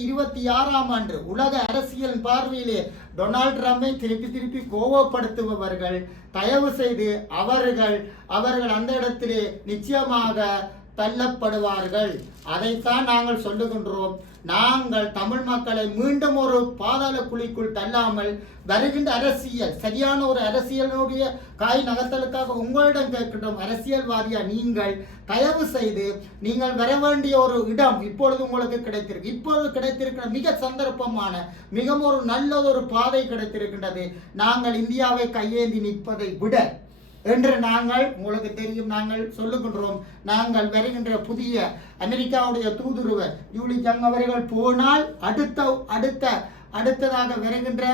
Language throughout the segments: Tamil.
2026 உலக அரசியல் பார்வையிலே டொனால்ட் ட்ரம்பை திருப்பி கோபப்படுத்துபவர்கள் தயவு செய்து அவர்கள் அந்த இடத்திலே நிச்சயமாக தள்ளப்படுவார்கள். அதைத்தான் நாங்கள் சொல்லுகின்றோம். நாங்கள் தமிழ் மக்களை மீண்டும் ஒரு பாதாள குழிக்குள் தள்ளாமல் வருகின்ற அரசியல் சரியான ஒரு அரசியலுடைய காய் நகர்த்தலுக்காக உங்களிடம் கேட்கின்றோம். அரசியல்வாதியா நீங்கள் தயவு செய்து நீங்கள் வர வேண்டிய ஒரு இடம் இப்பொழுது உங்களுக்கு கிடைத்திருக்கு. இப்பொழுது கிடைத்திருக்கிற மிக சந்தர்ப்பமான மிக ஒரு நல்லதொரு பாதை கிடைத்திருக்கின்றது. நாங்கள் இந்தியாவை கையேந்தி நிற்பதை விட என்று நாங்கள் உங்களுக்கு தெரியும் நாங்கள் சொல்லுகின்றோம். நாங்கள் வருகின்ற புதிய அமெரிக்காவுடைய தூதுருவர் ஜூலி ஜங் அவர்கள் போனால் அடுத்ததாக வருகின்ற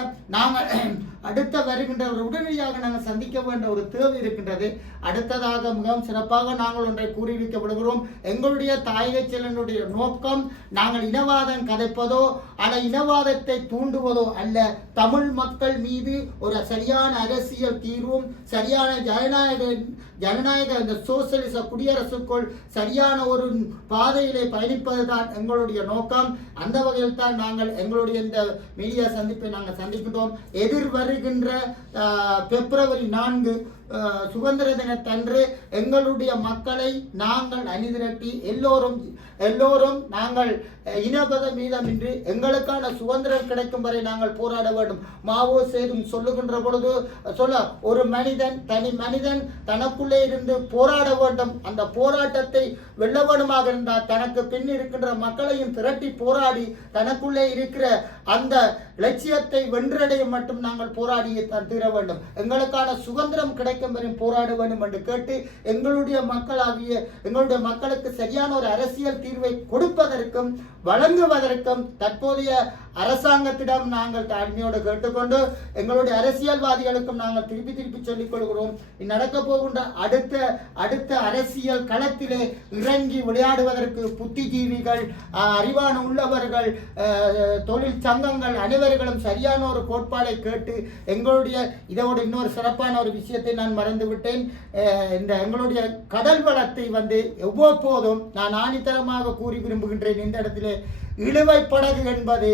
ஒரு உடனடியாக நாங்கள் சந்திக்க வேண்டிய ஒரு தேவை இருக்கின்றது. அடுத்ததாக மிகவும் சிறப்பாக நாங்கள் ஒன்றை கூறியிருக்க விடுகிறோம். எங்களுடைய தாயக செல்வனுடைய நோக்கம் நாங்கள் இனவாதம் கதைப்பதோ அல்ல இனவாதத்தை தூண்டுவதோ அல்ல. தமிழ் மக்கள் மீது ஒரு சரியான அரசியல் தீர்வும் சரியான ஜனநாயக இந்த சோசியலிச குடியரசுக்குள் சரியான ஒரு பாதையிலே பயணிப்பதுதான் எங்களுடைய நோக்கம். அந்த வகையில் தான் நாங்கள் எங்களுடைய இந்த மீடியா சந்திப்பை நாங்கள் சந்திக்கின்றோம். வருகின்ற பிப்ரவரி 4 சுதந்திர தினத்தன்று எங்களுடைய மக்களை நாங்கள் அணிதிரட்டி எல்லோரும் நாங்கள் இனபத மீதமின்றி எங்களுக்கான சுதந்திரம் கிடைக்கும் வரை நாங்கள் போராட வேண்டும். மாவோ சேதும் சொல்லுகின்ற பொழுது ஒரு தனி மனிதன் தனக்குள்ளே இருந்து போராட வேண்டும். அந்த போராட்டத்தை வெல்ல வேண்டுமாக இருந்தால் தனக்கு பின் இருக்கின்ற மக்களையும் திரட்டி போராடி தனக்குள்ளே இருக்கிற அந்த லட்சியத்தை வென்றடைய மட்டும் நாங்கள் போராடியே தீர வேண்டும். எங்களுக்கான சுதந்திரம் கிடைக்கும் வரை போராட வேண்டும் என்று கேட்டு எங்களுடைய மக்களுக்கு சரியான ஒரு அரசியல் தீர்வை கொடுப்பதற்கும் வழங்குவதற்கும் தற்போதைய அரசாங்கத்திடம் நாங்கள் தாழ்மையோடு கேட்டுக்கொண்டு எங்களுடைய அரசியல்வாதிகளுக்கும் நாங்கள் திருப்பி சொல்லிக் கொள்கிறோம். நடக்க போகின்ற அடுத்த அரசியல் களத்திலே இறங்கி விளையாடுவதற்கு புத்திஜீவிகள் அறிவான உள்ளவர்கள் தொழில் சங்கங்கள் அனைவர்களும் சரியான ஒரு கோட்பாடை கேட்டு இதோடு இன்னொரு சிறப்பான ஒரு விஷயத்தை நான் மறந்துவிட்டேன். இந்த எங்களுடைய கடல் வளத்தை எவ்வப்போதும் நான் ஆணித்தரமாக கூறி விரும்புகின்றேன். இந்த இடத்திலே இழுவை படகு என்பது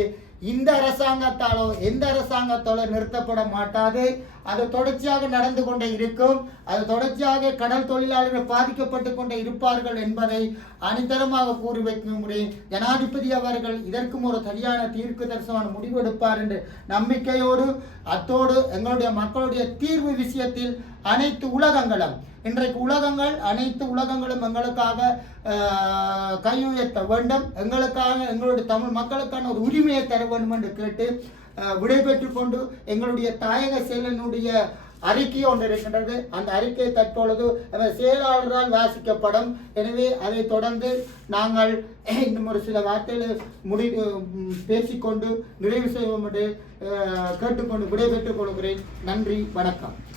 இந்த அரசாங்கத்தாலோ எந்த அரசாங்கத்தாலோ நிறுத்தப்பட மாட்டாது. அது தொடர்ச்சியாக நடந்து கொண்டே இருக்கும். அது தொடர்ச்சியாக கடல் தொழிலாளர்கள் பாதிக்கப்பட்டு கொண்டே இருப்பார்கள் என்பதை அனிதரமாக கூறி வைக்க முடியும். ஜனாதிபதி அவர்கள் இதற்கும் ஒரு சரியான தீர்க்கு தரிசனமான முடிவு எடுப்பார் என்று நம்பிக்கையோடு அத்தோடு எங்களுடைய மக்களுடைய தீர்வு விஷயத்தில் அனைத்து உலகங்களும் இன்றைக்கு அனைத்து உலகங்களும் எங்களுக்காக கையுயர்த்த வேண்டும். எங்களுடைய தமிழ் மக்களுக்கான ஒரு உரிமையை தர வேண்டும் என்று கேட்டு விடைபெற்றுக் கொண்டு எங்களுடைய தாயக செயலனுடைய அறிக்கை ஒன்று இருக்கின்றது. அந்த அறிக்கை தற்பொழுது செயலாளரால் வாசிக்கப்படும். எனவே அதை தொடர்ந்து நாங்கள் இன்னும் ஒரு சில வார்த்தைகளை பேசிக்கொண்டு நிறைவு செய்வோம் என்று கேட்டுக்கொண்டு விடைபெற்றுக் கொள்கிறேன். நன்றி, வணக்கம்.